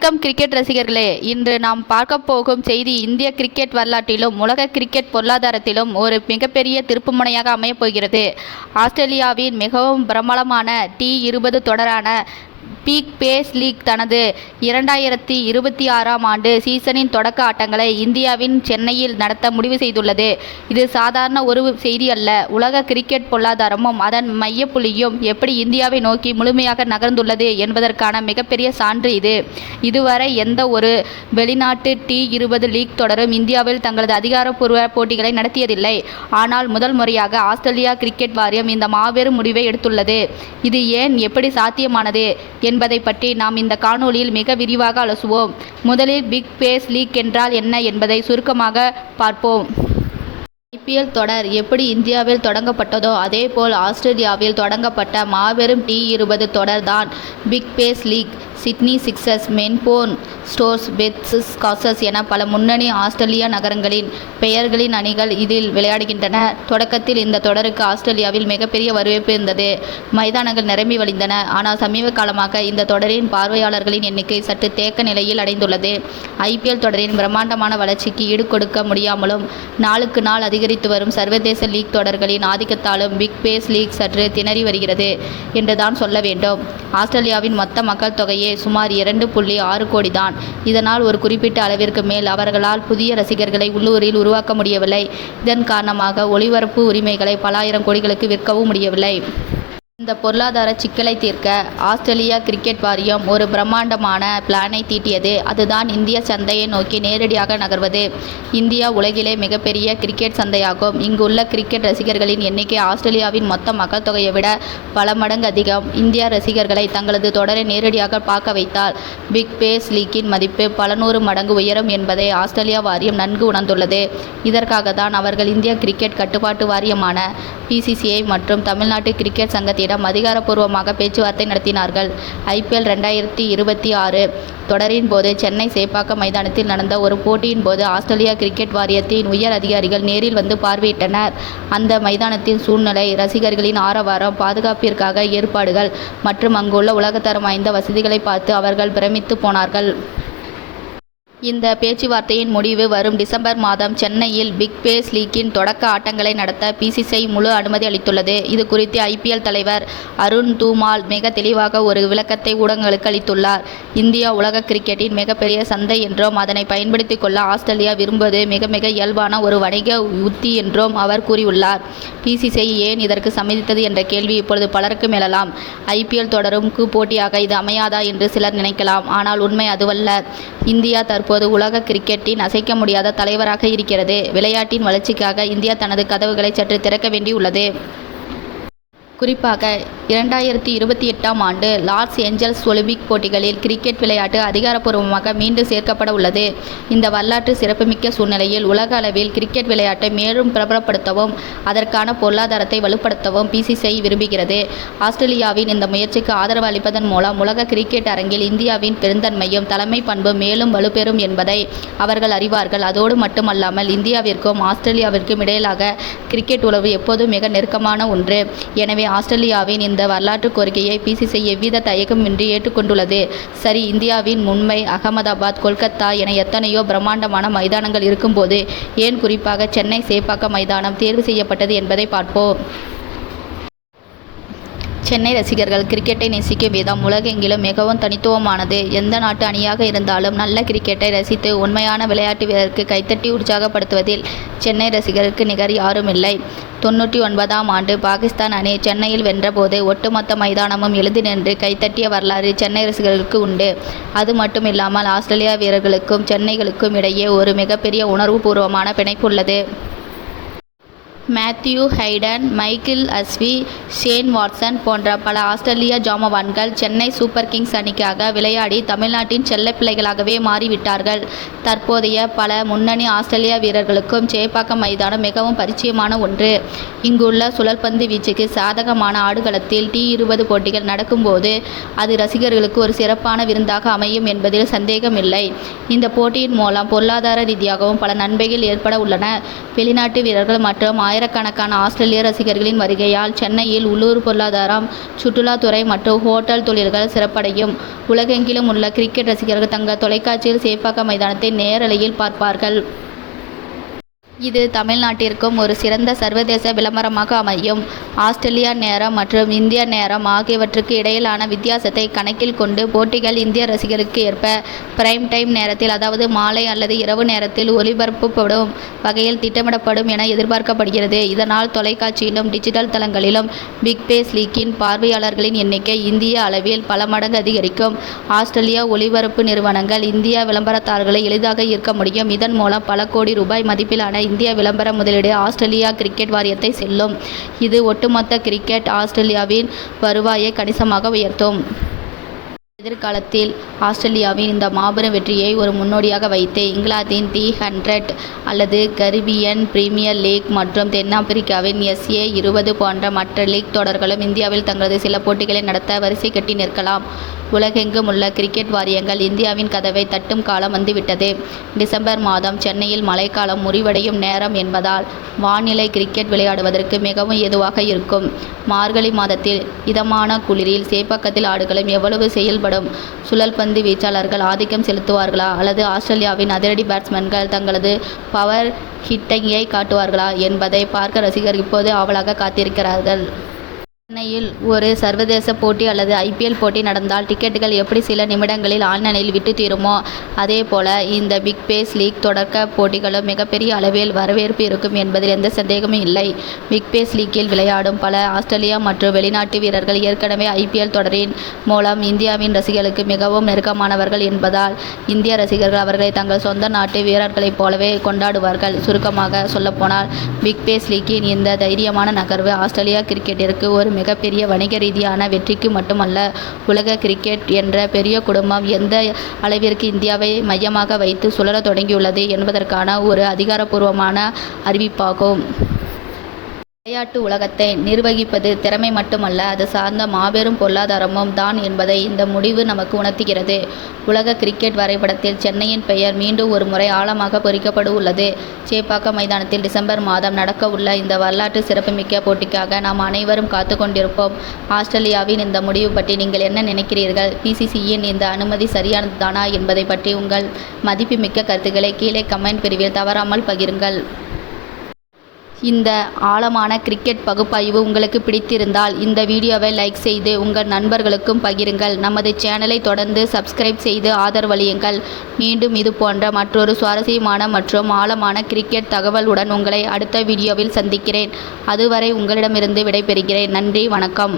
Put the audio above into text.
வணக்கம் கிரிக்கெட் ரசிகர்களே, இன்று நாம் பார்க்க போகும் செய்தி இந்திய கிரிக்கெட் வரலாற்றிலும் உலக கிரிக்கெட் பொருளாதாரத்திலும் ஒரு மிகப்பெரிய திருப்புமுனையாக அமையப் போகிறது. ஆஸ்திரேலியாவின் மிகவும் பிரபலமான T20 தொடரான பிக் பேஸ் லீக் தனது 2026ஆம் ஆண்டு சீசனின் தொடக்க ஆட்டங்களை இந்தியாவின் சென்னையில் நடத்த முடிவு செய்துள்ளது. இது சாதாரண ஒரு செய்தி அல்ல. உலக கிரிக்கெட் பொருளாதாரமும் அதன் மையப்புள்ளியும் எப்படி இந்தியாவை நோக்கி முழுமையாக நகர்ந்துள்ளது என்பதற்கான மிகப்பெரிய சான்று இது. இதுவரை எந்த ஒரு வெளிநாட்டு T20 லீக் தொடரும் இந்தியாவில் தங்களது அதிகாரப்பூர்வ போட்டிகளை நடத்தியதில்லை. ஆனால் முதல் முறையாக ஆஸ்திரேலியா கிரிக்கெட் வாரியம் இந்த மாபெரும் முடிவை எடுத்துள்ளது. இது ஏன், எப்படி சாத்தியமானது என்பதை பற்றி நாம் இந்த காணொளியில் மிக விரிவாக அலசுவோம். முதலில் பிக் பேஸ் லீக் என்றால் என்ன என்பதை சுருக்கமாக பார்ப்போம். IPL தொடர் எப்படி இந்தியாவில் தொடங்கப்பட்டதோ அதேபோல் ஆஸ்திரேலியாவில் தொடங்கப்பட்ட மாபெரும் T20 தொடர் தான் Big Bash League. Sydney Sixers, Melbourne Stars, Perth Scorchers என பல முன்னணி ஆஸ்திரேலிய நகரங்களின் பெயர்களின் அணிகள் இதில் விளையாடுகின்றன. தொடக்கத்தில் இந்த தொடருக்கு ஆஸ்திரேலியாவில் மிகப்பெரிய வரவேற்பு இருந்தது. மைதானங்கள் நிரம்பி வழிந்தன. ஆனால் சமீப காலமாக இந்த தொடரின் பார்வையாளர்களின் எண்ணிக்கை சற்று தேக்க நிலையில் அடைந்துள்ளது. IPL தொடரின் பிரம்மாண்டமான வளர்ச்சிக்கு ஈடு கொடுக்க முடியாமலும் நாளுக்கு நாள் அதிகரித்து வரும் சர்வதேச லீக் தொடர்களின் ஆதிக்கத்தாலும் பிக் பேஸ் லீக் சற்று திணறி வருகிறது என்றுதான் சொல்ல வேண்டும். ஆஸ்திரேலியாவின் மொத்த மக்கள் தொகையே சுமார் 2.6 கோடி தான். இதனால் ஒரு குறிப்பிட்ட அளவிற்கு மேல் அவர்களால் புதிய ரசிகர்களை உள்ளூரில் உருவாக்க முடியவில்லை. இதன் காரணமாக ஒளிபரப்பு உரிமைகளை பல ஆயிரம் கோடிகளுக்கு விற்கவும் முடியவில்லை. இந்த பொருளாதார சிக்கலை தீர்க்க ஆஸ்திரேலியா கிரிக்கெட் வாரியம் ஒரு பிரம்மாண்டமான பிளானை தீட்டியது. அதுதான் இந்திய சந்தையை நோக்கி நேரடியாக நகர்வது. இந்தியா உலகிலே மிகப்பெரிய கிரிக்கெட் சந்தையாகும். இங்குள்ள கிரிக்கெட் ரசிகர்களின் எண்ணிக்கை ஆஸ்திரேலியாவின் மொத்த மக்கள் தொகையை விட பல மடங்கு அதிகம். இந்திய ரசிகர்களை தங்களது தொடரை நேரடியாக பார்க்க வைத்தால் பிக் பேஸ் லீக்கின் மதிப்பு பல நூறு மடங்கு உயரும் என்பதை ஆஸ்திரேலியா வாரியம் நன்கு உணர்ந்துள்ளது. இதற்காக தான் அவர்கள் இந்திய கிரிக்கெட் கட்டுப்பாட்டு வாரியமான PCCI மற்றும் தமிழ்நாட்டு கிரிக்கெட் சங்கத்திடம் அதிகாரப்பூர்வமாக பேச்சுவார்த்தை நடத்தினார்கள். IPL 2026 தொடரின் போது சென்னை சேப்பாக்கம் மைதானத்தில் நடந்த ஒரு போட்டியின் போது ஆஸ்திரேலியா கிரிக்கெட் வாரியத்தின் உயர் அதிகாரிகள் நேரில் வந்து பார்வையிட்டனர். அந்த மைதானத்தின் சூழ்நிலை, ரசிகர்களின் ஆரவாரம், பாதுகாப்பிற்காக ஏற்பாடுகள் மற்றும் அங்குள்ள உலகத்தரம் வாய்ந்த வசதிகளை பார்த்து அவர்கள் பிரமித்து போனார்கள். இந்த பேச்சுவார்த்தையின் முடிவு வரும் டிசம்பர் மாதம் சென்னையில் பிக் பேஸ் லீக்கின் தொடக்க ஆட்டங்களை நடத்த PCCI முழு அனுமதி அளித்துள்ளது. இது குறித்து IPL தலைவர் அருண் தூமால் மிக தெளிவாக ஒரு விளக்கத்தை ஊடகங்களுக்கு அளித்துள்ளார். இந்தியா உலக கிரிக்கெட்டின் மிகப்பெரிய சந்தை என்றும் அதனை பயன்படுத்திக் கொள்ள ஆஸ்திரேலியா விரும்புவது மிக மிக இயல்பான ஒரு வணிக உத்தி என்றும் அவர் கூறியுள்ளார். PCCI ஏன் இதற்கு சம்மதித்தது என்ற கேள்வி இப்பொழுது பலருக்கு மேலலாம். IPL தொடருக்கு போட்டியாக இது அமையாதா என்று சிலர் நினைக்கலாம். ஆனால் உண்மை அதுவல்ல. இந்தியா தற்போது உலக கிரிக்கெட்டின் அசைக்க முடியாத தலைவராக இருக்கிறது. விளையாட்டின் வளர்ச்சிக்காக இந்தியா தனது கதவுகளை சற்று திறக்க வேண்டியுள்ளது. குறிப்பாக 2028ஆம் ஆண்டு லாஸ் ஏஞ்சல்ஸ் ஒலிம்பிக் போட்டிகளில் கிரிக்கெட் விளையாட்டு அதிகாரப்பூர்வமாக மீண்டும் சேர்க்கப்பட உள்ளது. இந்த வரலாற்று சிறப்புமிக்க சூழ்நிலையில் உலக அளவில் கிரிக்கெட் விளையாட்டை மேலும் பிரபலப்படுத்தவும் அதற்கான பொருளாதாரத்தை வலுப்படுத்தவும் PCCI விரும்புகிறது. ஆஸ்திரேலியாவின் இந்த முயற்சிக்கு ஆதரவு அளிப்பதன் மூலம் உலக கிரிக்கெட் அரங்கில் இந்தியாவின் பெருந்தன்மையும் தலைமை பண்பும் மேலும் வலுப்பெறும் என்பதை அவர்கள் அறிவார்கள். அதோடு மட்டுமல்லாமல் இந்தியாவிற்கும் ஆஸ்திரேலியாவிற்கும் இடையிலாக கிரிக்கெட் உறவு எப்போதும் மிக நெருக்கமான ஒன்று. எனவே ஆஸ்திரேலியாவின் இந்த வரலாற்று கோரிக்கையை PCCI எவ்வித தயக்கமின்றி ஏற்றுக்கொண்டுள்ளது. சரி, இந்தியாவின் மும்பை, அகமதாபாத், கொல்கத்தா என எத்தனையோ பிரம்மாண்டமான மைதானங்கள் இருக்கும்போது ஏன் குறிப்பாக சென்னை சேப்பாக்கம் மைதானம் தேர்வு செய்யப்பட்டது என்பதை பார்ப்போம். சென்னை ரசிகர்கள் கிரிக்கெட்டை நேசிக்கும் விதம் உலகெங்கிலும் மிகவும் தனித்துவமானது. எந்த நாட்டு அணியாக இருந்தாலும் நல்ல கிரிக்கெட்டை ரசித்து உண்மையான விளையாட்டு வீரருக்கு கைத்தட்டி உற்சாகப்படுத்துவதில் சென்னை ரசிகருக்கு நிகர் யாரும் இல்லை. 99ஆம் ஆண்டு பாகிஸ்தான் அணி சென்னையில் வென்றபோது ஒட்டுமொத்த மைதானமும் எழுந்து நின்று கைத்தட்டிய வரலாறு சென்னை ரசிகர்களுக்கு உண்டு. அது மட்டும் இல்லாமல் ஆஸ்திரேலியா வீரர்களுக்கும் சென்னைகளுக்கும் இடையே ஒரு மிகப்பெரிய உணர்வுபூர்வமான பிணைப்பு உள்ளது. Matthew Hayden, Michael Hussey, Shane Watson போன்ற பல ஆஸ்திரேலிய ஜாம்பவான்கள் சென்னை சூப்பர் கிங்ஸ் அணிக்காக விளையாடி தமிழ்நாட்டின் செல்லப்பிள்ளைகளாகவே மாறிவிட்டார்கள். தற்போதைய பல முன்னணி ஆஸ்திரேலிய வீரர்களுக்கும் சேப்பாக்கம் மைதானம் மிகவும் பரிச்சயமான ஒன்று. இங்குள்ள சுழற்பந்து வீச்சுக்கு சாதகமான ஆடுகளத்தில் T20 போட்டிகள் நடக்கும்போது அது ரசிகர்களுக்கு ஒரு சிறப்பான விருந்தாக அமையும் என்பதில் சந்தேகமில்லை. இந்த போட்டியின் மூலம் பொருளாதார ரீதியாகவும் பல நன்மைகள் ஏற்பட உள்ளன. வெளிநாட்டு வீரர்கள் மற்றும் ஆயிரக்கணக்கான ஆஸ்திரேலிய ரசிகர்களின் வருகையால் சென்னையில் உள்ளூர் பொருளாதாரம், சுற்றுலாத்துறை மற்றும் ஹோட்டல் தொழில்கள் சிறப்படையும். உலகெங்கிலும் உள்ள கிரிக்கெட் ரசிகர்கள் தங்கள் தொலைக்காட்சியில் சேப்பாக்கம் மைதானத்தை நேரலையில் பார்ப்பார்கள். இது தமிழ்நாட்டிற்கும் ஒரு சிறந்த சர்வதேச விளம்பரமாக அமையும். ஆஸ்திரேலியா நேரம் மற்றும் இந்திய நேரம் ஆகியவற்றுக்கு இடையிலான வித்தியாசத்தை கணக்கில் கொண்டு போட்டிகள் இந்திய ரசிகர்களுக்கு ஏற்ப பிரைம் டைம் நேரத்தில், அதாவது மாலை அல்லது இரவு நேரத்தில் ஒளிபரப்பப்படும் வகையில் திட்டமிடப்படும் என எதிர்பார்க்கப்படுகிறது. இதனால் தொலைக்காட்சியிலும் டிஜிட்டல் தளங்களிலும் பிக் பேஸ் லீக்கின் பார்வையாளர்களின் எண்ணிக்கை இந்திய அளவில் பல மடங்கு அதிகரிக்கும். ஆஸ்திரேலிய ஒளிபரப்பு நிறுவனங்கள் இந்திய விளம்பரதாரர்களை எளிதாக ஈர்க்க முடியும். இதன் மூலம் பல கோடி ரூபாய் மதிப்பிலான இந்திய விளம்பர முதலீடு ஆஸ்திரேலியா கிரிக்கெட் வாரியத்தை செல்லும். இது ஒட்டுமொத்த கிரிக்கெட் ஆஸ்திரேலியாவின் வருவாயை கணிசமாக உயர்த்தும். எதிர்காலத்தில் ஆஸ்திரேலியாவின் இந்த மாபெரும் வெற்றியை ஒரு முன்னோடியாக வைத்து இங்கிலாந்தின் தி 100 அல்லது கரீபியன் பிரீமியர் லீக் மற்றும் தென்னாப்பிரிக்காவின் SA20 போன்ற மற்ற லீக் தொடர்களும் இந்தியாவில் தங்களது சில போட்டிகளை நடத்த வரிசை கட்டி நிற்கலாம். உலகெங்கும் உள்ள கிரிக்கெட் வாரியங்கள் இந்தியாவின் கதவை தட்டும் காலம் வந்துவிட்டது. டிசம்பர் மாதம் சென்னையில் மழைக்காலம் முடிவடையும் நேரம் என்பதால் வானிலை கிரிக்கெட் விளையாடுவதற்கு மிகவும் ஏதுவாக இருக்கும். மார்கழி மாதத்தில் இதமான குளிரில் சேப்பாக்கத்தில் ஆடுகளம் எவ்வளவு செயல்படும்? சுழல்பந்து வீச்சாளர்கள் ஆதிக்கம் செலுத்துவார்களா அல்லது ஆஸ்திரேலியாவின் அதிரடி பேட்ஸ்மேன்கள் தங்களது பவர் ஹிட்டிங்கை காட்டுவார்களா என்பதை பார்க்க ரசிகர்கள் இப்போது ஆவலாக காத்திருக்கிறார்கள். சென்னையில் ஒரு சர்வதேச போட்டி அல்லது IPL போட்டி நடந்தால் டிக்கெட்டுகள் எப்படி சில நிமிடங்களில் ஆன்லைனில் விட்டு தீருமோ, அதேபோல இந்த பிக் பேஸ் லீக் தொடக்க போட்டிகளும் மிகப்பெரிய அளவில் வரவேற்பு இருக்கும் என்பதில் எந்த சந்தேகமும் இல்லை. பிக் பேஸ் லீக்கில் விளையாடும் பல ஆஸ்திரேலியா மற்றும் வெளிநாட்டு வீரர்கள் ஏற்கனவே IPL தொடரின் மூலம் இந்தியாவின் ரசிகர்களுக்கு மிகவும் நெருக்கமானவர்கள் என்பதால் இந்திய ரசிகர்கள் அவர்களை தங்கள் சொந்த நாட்டு வீரர்களைப் போலவே கொண்டாடுவார்கள். சுருக்கமாக சொல்லப்போனால் பிக் பேஸ் லீக்கின் இந்த தைரியமான நகர்வு ஆஸ்திரேலியா கிரிக்கெட்டிற்கு ஒரு மிகப்பெரிய வணிக ரீதியான வெற்றிக்கு மட்டுமல்ல, உலக கிரிக்கெட் என்ற பெரிய குடும்பம் எந்த அளவிற்கு இந்தியாவை மையமாக வைத்து சுழல தொடங்கியுள்ளது என்பதற்கான ஒரு அதிகாரப்பூர்வமான அறிவிப்பாகும். விளையாட்டு உலகத்தை நிர்வகிப்பது திறமை மட்டுமல்ல, அது சார்ந்த மாபெரும் பொருளாதாரமும் தான் என்பதை இந்த முடிவு நமக்கு உணர்த்துகிறது. உலக கிரிக்கெட் வரைபடத்தில் சென்னையின் பெயர் மீண்டும் ஒரு முறை ஆழமாக பொறிக்கப்பட உள்ளது. சேப்பாக்கம் மைதானத்தில் டிசம்பர் மாதம் நடக்கவுள்ள இந்த வரலாற்று சிறப்புமிக்க போட்டிக்காக நாம் அனைவரும் காத்து கொண்டிருப்போம். ஆஸ்திரேலியாவின் இந்த முடிவு பற்றி நீங்கள் என்ன நினைக்கிறீர்கள்? PCCயின் இந்த அனுமதி சரியானதுதானா என்பதை பற்றி உங்கள் மதிப்புமிக்க கருத்துக்களை கீழே கமெண்ட் பிரிவில் தவறாமல் பகிருங்கள். இந்த ஆழமான கிரிக்கெட் பகுப்பாய்வு உங்களுக்கு பிடித்திருந்தால் இந்த வீடியோவை லைக் செய்து உங்கள் நண்பர்களுக்கும் பகிருங்கள். நமது சேனலை தொடர்ந்து சப்ஸ்கிரைப் செய்து ஆதரவளியுங்கள். மீண்டும் இது போன்ற மற்றொரு சுவாரஸ்யமான மற்றும் ஆழமான கிரிக்கெட் தகவலுடன் உங்களை அடுத்த வீடியோவில் சந்திக்கிறேன். அதுவரை உங்களிடமிருந்து விடைபெறுகிறேன். நன்றி, வணக்கம்.